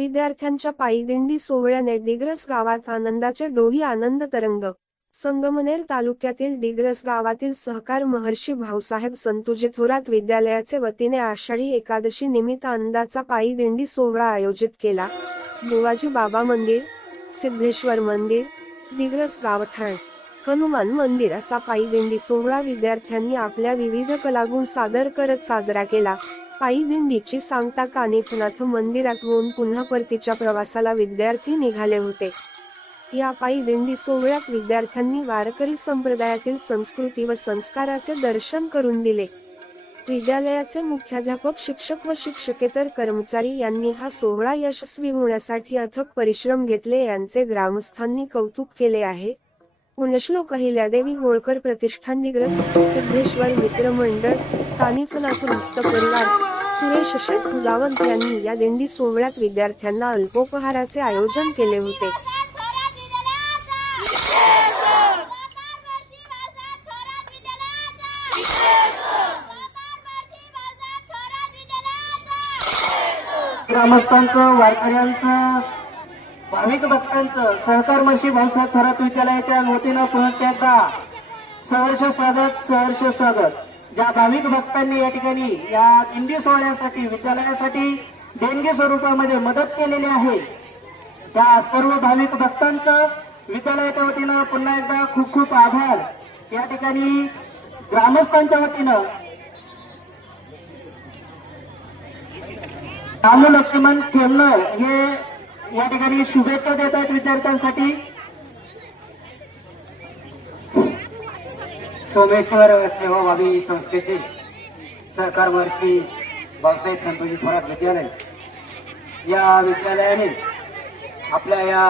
विद्यार्थ्यांच्या पायीदिंडी सोहळ्याने डिग्रस गावात आनंदाचे डोही आनंद तरंग. संगमनेर तालुक्यातील डिग्रस गावातील सहकार महर्षी भाऊसाहेब संतुजी थोरात विद्यालयाचे वतीने आषाढी एकादशी निमित्त आनंदाचा पायी दिंडी सोहळा आयोजित केला. गोवाजी बाबा मंदिर सिद्धेश्वर मंदिर दिग्रस गावठाण हनुमान मंदिर असा पायी दिंडी सोहळा विद्यार्थ्यांनी आपल्या विविध कलागुण सादर करत साजरा केला. पायी दिंडीची सांगता कानिफनाथ मंदिरात होऊन पुन्हा परतीच्या प्रवासाला विद्यार्थी निघाले होते. या पायी दिंडी सोहळ्यात विद्यार्थ्यांनी वारकरी संप्रदायातील संस्कृती व संस्काराचे दर्शन करून दिले. विद्यालयाचे मुख्याध्यापक शिक्षक व शिक्षकेतर कर्मचारी यांनी हा सोहळा यशस्वी होण्यासाठी अथक परिश्रम घेतले यांचे ग्रामस्थांनी कौतुक केले आहे. पुण्यश्लोक अहिल्यादेवी होळकर प्रतिष्ठान निग्रस सिद्धेश्वर मित्र मंडळ कानिफनाथ भक्त परिवार. सुरेश शेठ फुलावंत यांनी या दिंडी सोहळ्यात विद्यार्थ्यांना अल्पोपहाराचे आयोजन केले होते. ग्रामस्थांचं वारकऱ्यांचं भाविक भक्तांचं सहकार मशी भाऊसाहेब थोरात विद्यालयाच्या वतीनं पुन्हा एकदा सहर्ष स्वागत सहर्ष स्वागत. ज्या भाविक भक्तांनी या ठिकाणी या दिंडी सोहळ्यासाठी विद्यालयासाठी देणगी स्वरूपामध्ये मदत केलेली आहे त्या सर्व भाविक भक्तांचं विद्यालयाच्या वतीनं पुन्हा एकदा खूप खूप आभार. या ठिकाणी ग्रामस्थांच्या वतीनं रामू लक्ष्मण खेमनर हे या ठिकाणी शुभेच्छा देत आहेत विद्यार्थ्यांसाठी. सोमेश्वर सेवाभावी संस्थेचे सरकारवरती बाबासाहेब संतोषी थोरात विद्यालय. या विद्यालयाने आपल्या या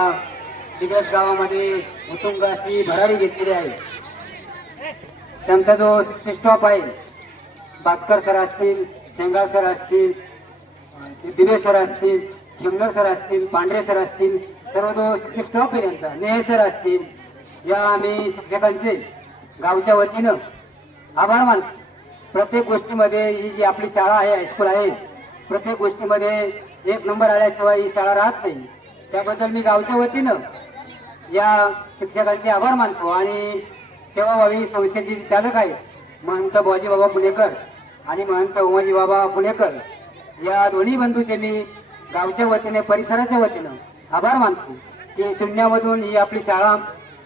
दिग्रस गावामध्ये उतुंगाची भरारी घेतलेली आहे. त्यांचा जो स्टॉप आहे बातकर सर असतील शेंगाळ सर असतील दिवे सर असतील चिमनर सर असतील पांढरे सर असतील सर्व जो शिक्षक स्टॉप आहे त्यांचा नेहे सर असतील या आम्ही शिक्षकांचे गावच्या वतीनं आभार मानतो प्रत्येक गोष्टीमध्ये ही जी आपली शाळा आहे हायस्कूल आहे प्रत्येक गोष्टीमध्ये एक नंबर आल्याशिवाय ही शाळा राहत नाही. त्याबद्दल मी गावच्या वतीनं या शिक्षकांचे आभार मानतो आणि सेवाभावी संस्थेचे जे चालक आहेत महंत बाजीबाबा पुणेकर आणि महंत उमाजी बाबा पुणेकर या दोन्ही बंधूचे मी गावच्या वतीने परिसराच्या वतीनं आभार मानतो की शून्यामधून ही आपली शाळा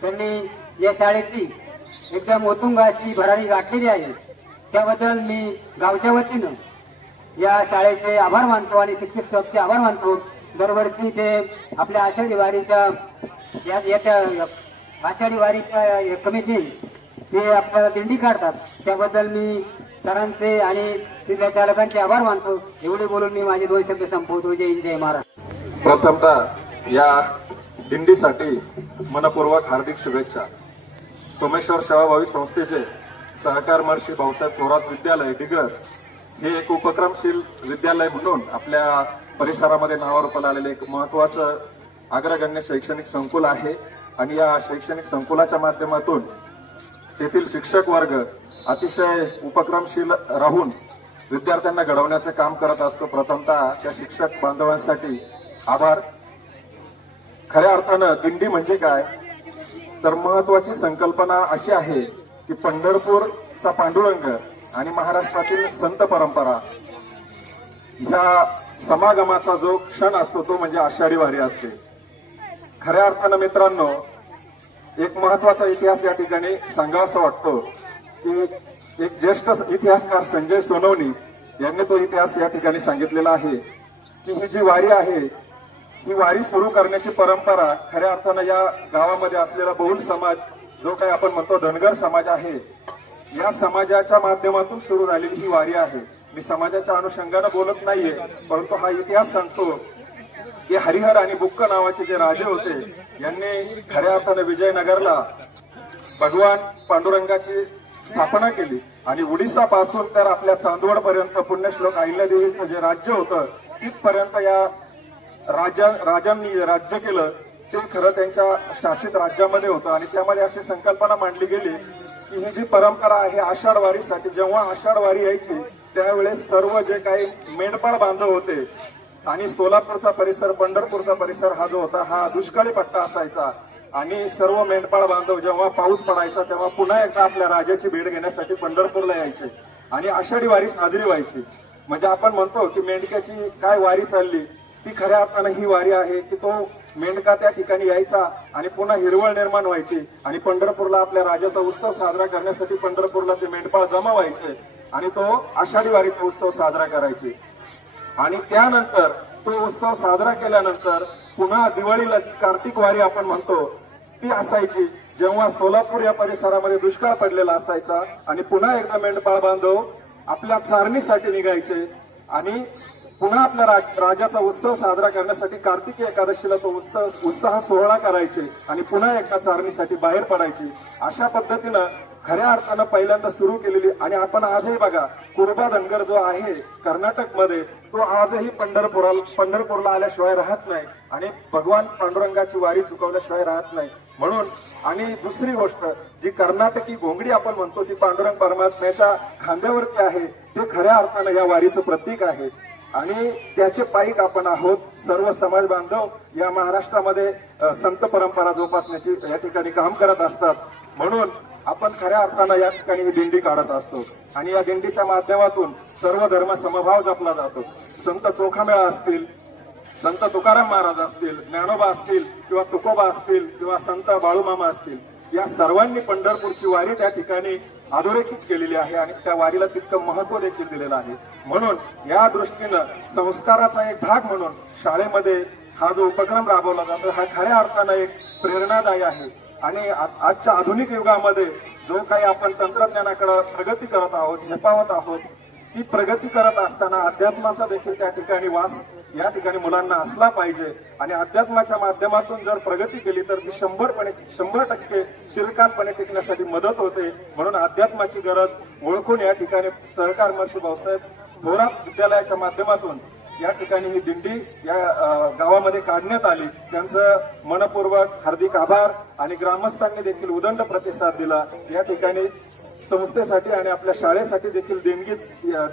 त्यांनी या शाळेतली एकदम ओतुंग अशी भरारी गाठलेली आहे. त्याबद्दल मी गावच्या वतीनं या शाळेचे आभार मानतो आणि शिक्षक स्टॉपचे आभार मानतो. दरवर्षी ते आपल्या आषाढी वारीच्या या याच्या आषाढी वारीच्या कमिटी ते आपल्याला दिंडी काढतात. त्याबद्दल मी सरांचे आणि तिथल्या चालकांचे आभार मानतो. एवढे बोलून मी माझे दोन शब्द संपवतो. जय जय महाराज प्रथमतः या दिंडीसाठी मनपूर्वक हार्दिक शुभेच्छा. सोमेश्वर सेवाभावी संस्थेचे सहकार महर्षी भाऊसाहेब थोरात विद्यालय डिग्रस हे एक उपक्रमशील विद्यालय म्हणून आपल्या परिसरामध्ये नावारूपाला आलेले एक महत्वाचं अग्रगण्य शैक्षणिक संकुल आहे. आणि या शैक्षणिक संकुलाच्या माध्यमातून तेथील शिक्षक वर्ग अतिशय उपक्रमशील राहून विद्यार्थ्यांना घडवण्याचे काम करत असतो. प्रथमतः त्या शिक्षक बांधवांसाठी आभार. खऱ्या अर्थानं दिंडी म्हणजे काय? तर महत्वाची संकल्पना अशी आहे की पंढरपूरचा पांडुरंग आणि महाराष्ट्रातील संत परंपरा ह्या समागमाचा जो क्षण असतो तो म्हणजे आषाढी वारी असते. खऱ्या अर्थानं मित्रांनो एक महत्त्वाचा इतिहास या ठिकाणी सांगावासा वाटतो की एक ज्येष्ठ इतिहासकार संजय सोनवणी यांनी तो इतिहास या ठिकाणी सांगितलेला आहे की ही जी वारी आहे ही वारी सुरू करण्याची परंपरा खऱ्या अर्थानं या गावामध्ये असलेला बहुल समाज जो काही आपण म्हणतो धनगर समाज आहे या समाजाच्या माध्यमातून सुरू झालेली ही वारी आहे. मी समाजाच्या अनुषंगानं बोलत नाहीये परंतु हा इतिहास सांगतो की हरिहर आणि बुक्क नावाचे जे राजे होते यांनी खऱ्या अर्थानं विजयनगरला भगवान पांडुरंगाची स्थापना केली. आणि उडीसा पासून तर आपल्या चांदवड पर्यंत पुण्यश्लोक अहिल्यादेवीचं जे राज्य होतं तिथपर्यंत या राजा राजांनी राज्य केलं ते खरं त्यांच्या शासित राज्यामध्ये होतं. आणि त्यामध्ये अशी संकल्पना मांडली गेली की ही जी परंपरा आहे आषाढ वारीसाठी जेव्हा आषाढ वारी यायची त्यावेळेस सर्व जे काही मेंढपाळ बांधव होते आणि सोलापूरचा परिसर पंढरपूरचा परिसर हा जो होता हा दुष्काळी पट्टा असायचा. आणि सर्व मेंढपाळ बांधव जेव्हा पाऊस पडायचा तेव्हा पुन्हा एकदा आपल्या राजाची भेट घेण्यासाठी पंढरपूरला यायचे आणि आषाढी वारी साजरी व्हायची. म्हणजे आपण म्हणतो की मेंढक्याची काय वारी चालली ती खऱ्या अर्थानं ही वारी आहे की तो मेंढका त्या ठिकाणी यायचा आणि पुन्हा हिरवळ निर्माण व्हायची आणि पंढरपूरला आपल्या राजाचा उत्सव साजरा करण्यासाठी पंढरपूरला ते मेंढपाळ जमा व्हायचे आणि तो आषाढी वारीचा उत्सव साजरा करायचे. आणि त्यानंतर तो उत्सव साजरा केल्यानंतर पुन्हा दिवाळीला जी कार्तिक वारी आपण म्हणतो ती असायची. जेव्हा सोलापूर या परिसरामध्ये दुष्काळ पडलेला असायचा आणि पुन्हा एकदा मेंढपाळ बांधव आपल्या चारणीसाठी निघायचे आणि पुन्हा आपल्या राज- राजाचा उत्सव साजरा करण्यासाठी कार्तिकी एकादशीला तो उत्सव उत्साह सोहळा करायचे आणि पुन्हा एका चारणीसाठी बाहेर पडायचे. अशा पद्धतीनं खऱ्या अर्थानं पहिल्यांदा सुरू केलेली आणि आपण आजही बघा कुर्बा धनगर जो आहे कर्नाटकमध्ये तो आजही पंढरपुराला पंढरपूरला आल्याशिवाय राहत नाही आणि भगवान पांडुरंगाची वारी चुकवल्याशिवाय राहत नाही. म्हणून आणि दुसरी गोष्ट जी कर्नाटकी घोंगडी आपण म्हणतो ती पांडुरंग परमात्म्याच्या खांद्यावरती आहे ते खऱ्या अर्थानं या वारीचं प्रतीक आहे. आणि त्याचे पायिक आपण आहोत सर्व समाज बांधव या महाराष्ट्रामध्ये संत परंपरा जोपासण्याची या ठिकाणी काम करत असतात. म्हणून आपण खऱ्या अर्थानं या ठिकाणी ही दिंडी काढत असतो. आणि या दिंडीच्या माध्यमातून सर्व धर्म समभाव जपला जातो. संत चोखामेळा असतील संत तुकाराम महाराज असतील ज्ञानोबा असतील किंवा तुकोबा असतील किंवा संत बाळूमामा असतील या सर्वांनी पंढरपूरची वारी त्या ठिकाणी अधोरेखित केलेली आहे आणि त्या वारीला तितकं महत्त्व देखील दिलेलं आहे. म्हणून या दृष्टीनं संस्काराचा एक भाग म्हणून शाळेमध्ये हा जो उपक्रम राबवला जातो हा खऱ्या अर्थानं एक प्रेरणादायी आहे. आणि आजच्या आधुनिक युगामध्ये जो काही आपण तंत्रज्ञानाकडे प्रगती करत आहोत झेपावत आहोत ती प्रगती करत असताना अध्यात्माचा देखील त्या ठिकाणी वास या ठिकाणी मुलांना असला पाहिजे. आणि अध्यात्माच्या माध्यमातून जर प्रगती केली तर ती शंभरपणे शंभर टक्के शिरकांतपणे टिकण्यासाठी मदत होते. म्हणून अध्यात्माची गरज ओळखून या ठिकाणी सहकार महर्षी भाऊसाहेब थोरात विद्यालयाच्या माध्यमातून या ठिकाणी ही दिंडी या गावामध्ये काढण्यात आली. त्यांचं मनपूर्वक हार्दिक आभार आणि ग्रामस्थांनी देखील उदंड प्रतिसाद दिला. या ठिकाणी संस्थेसाठी आणि आपल्या शाळेसाठी देखील देणगी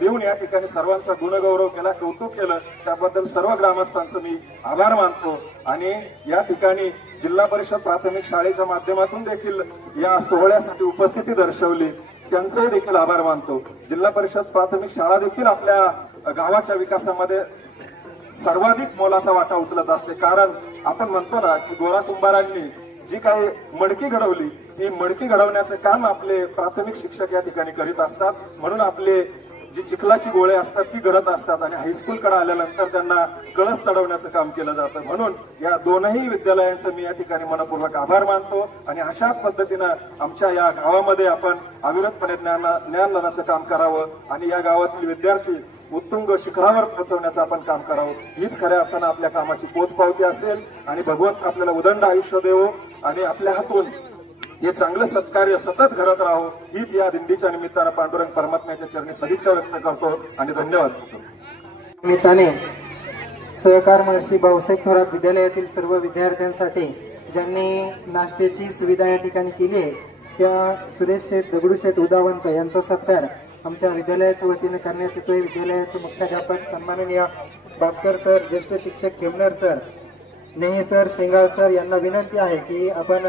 देऊन या ठिकाणी सर्वांचा गुणगौरव केला कौतुक केलं. त्याबद्दल सर्व ग्रामस्थांचं मी आभार मानतो. आणि या ठिकाणी जिल्हा परिषद प्राथमिक शाळेच्या माध्यमातून देखील या सोहळ्यासाठी उपस्थिती दर्शवली. त्यांचंही देखील आभार मानतो. जिल्हा परिषद प्राथमिक शाळा देखील आपल्या गावाच्या विकासामध्ये सर्वाधिक मोलाचा वाटा उचलत असते. कारण आपण म्हणतो ना की गोरा कुंभारांनी जी काही मडकी घडवली ही मडकी घडवण्याचं काम आपले प्राथमिक शिक्षक या ठिकाणी करीत असतात. म्हणून आपले जी चिखलाची गोळे असतात ती घडत असतात आणि हायस्कूलकडे आल्यानंतर त्यांना कळस चढवण्याचं काम केलं जातं. म्हणून या दोनही विद्यालयांचं मी या ठिकाणी मनपूर्वक आभार मानतो आणि अशाच पद्धतीनं आमच्या या गावामध्ये आपण अविरतपणे ज्ञान ज्ञानदानाचं काम करावं आणि या गावातील विद्यार्थी उत्तुंग शिखरावर पोहोचवण्याचं आपण काम करावं. हीच खऱ्या अर्थानं आपल्या कामाची पोचपावती असेल आणि भगवंत आपल्याला उदंड आयुष्य देवो आणि आपल्या हातून हे चांगलं सत्कार्य सतत घडत राहो हीच या दिंडीच्या निमित्तानं पांडुरंग परमात्म्याच्या चरणी सदिच्छा व्यक्त करतो आणि धन्यवाद निमित्ताने सहकार महर्षी भाऊसाहेब थोरात विद्यालयातील सर्व विद्यार्थ्यांसाठी ज्यांनी नाश्त्याची सुविधा या ठिकाणी केली आहे त्या सुरेश शेठ दगडूशेठ उदावंत यांचा सत्कार आमच्या विद्यालयाच्या वतीने करण्यात येतोय. विद्यालयाचे मुख्याध्यापक सन्माननीय भास्कर सर ज्येष्ठ शिक्षक Khemnar sir Nehe sir Shengal sir यांना विनंती आहे की आपण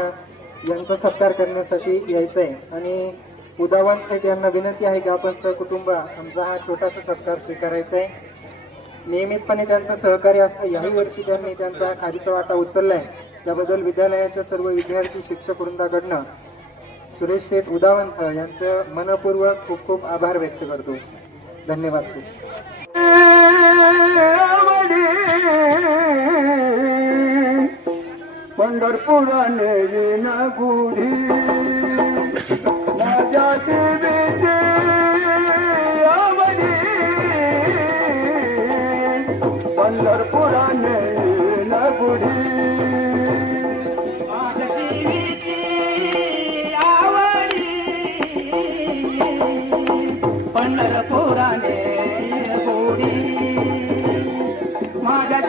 यांचा सत्कार करण्यासाठी यायचं आहे आणि उदावंत सेठ यांना विनंती आहे की आपण सहकुटुंब आमचा हा छोटासा सत्कार स्वीकारायचा आहे नियमितपणे त्यांचं सहकार्य असतं. याही वर्षी त्यांनी त्यांचा खारीचा वाटा उचलला आहे त्याबद्दल विद्यालयाच्या सर्व विद्यार्थी शिक्षक वृंदाकडनं सुरेश शेठ उदावंत यांचं मनपूर्वक खूप खूप आभार व्यक्त करतो. धन्यवाद सर पंढरपुराने येईन गुढी. माझ्या देवीचे आवडी पंढरपुराने गुढी. पंढरपुराने माझ्या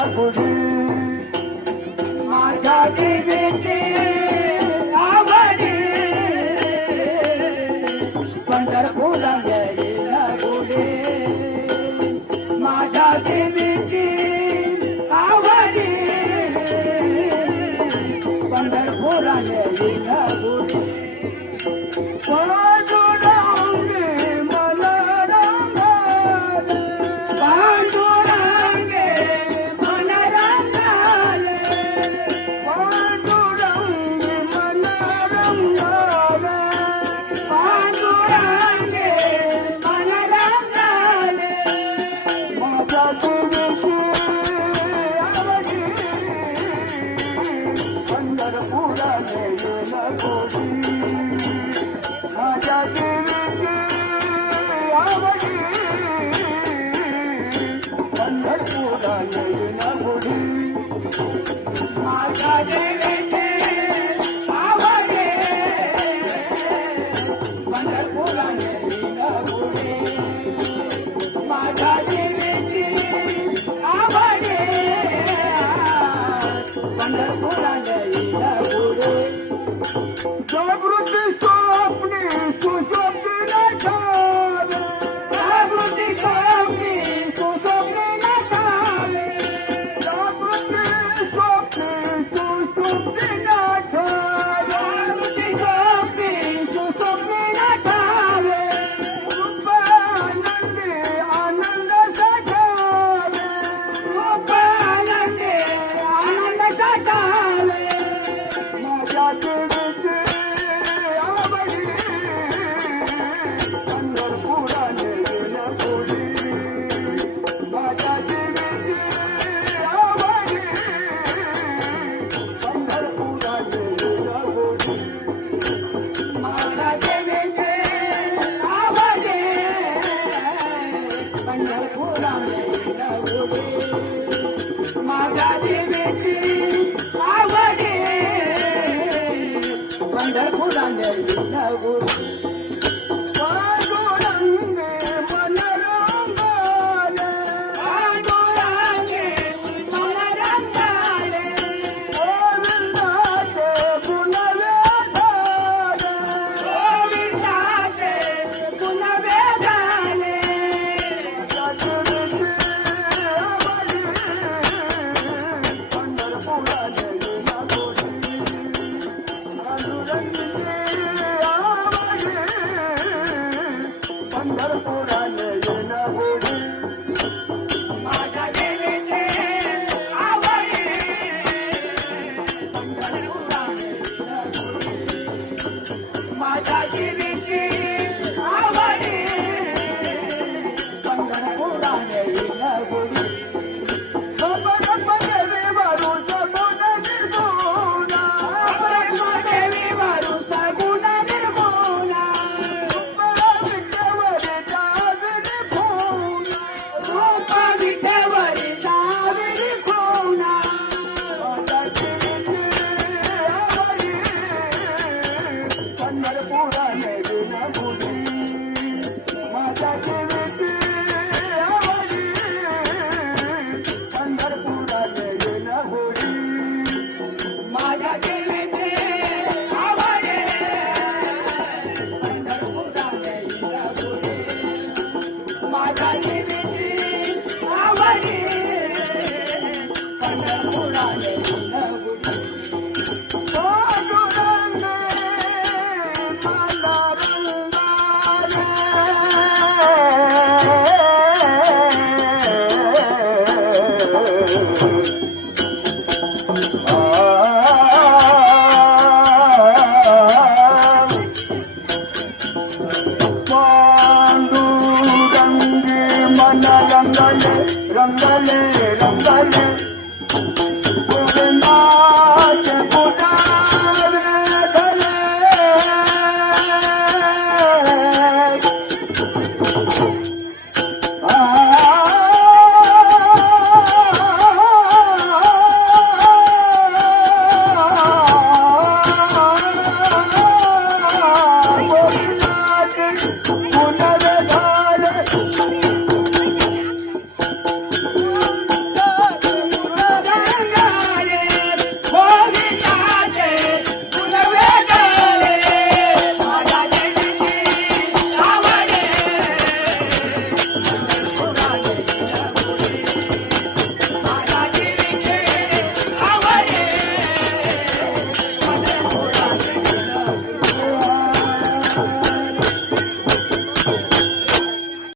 येण्या गुढी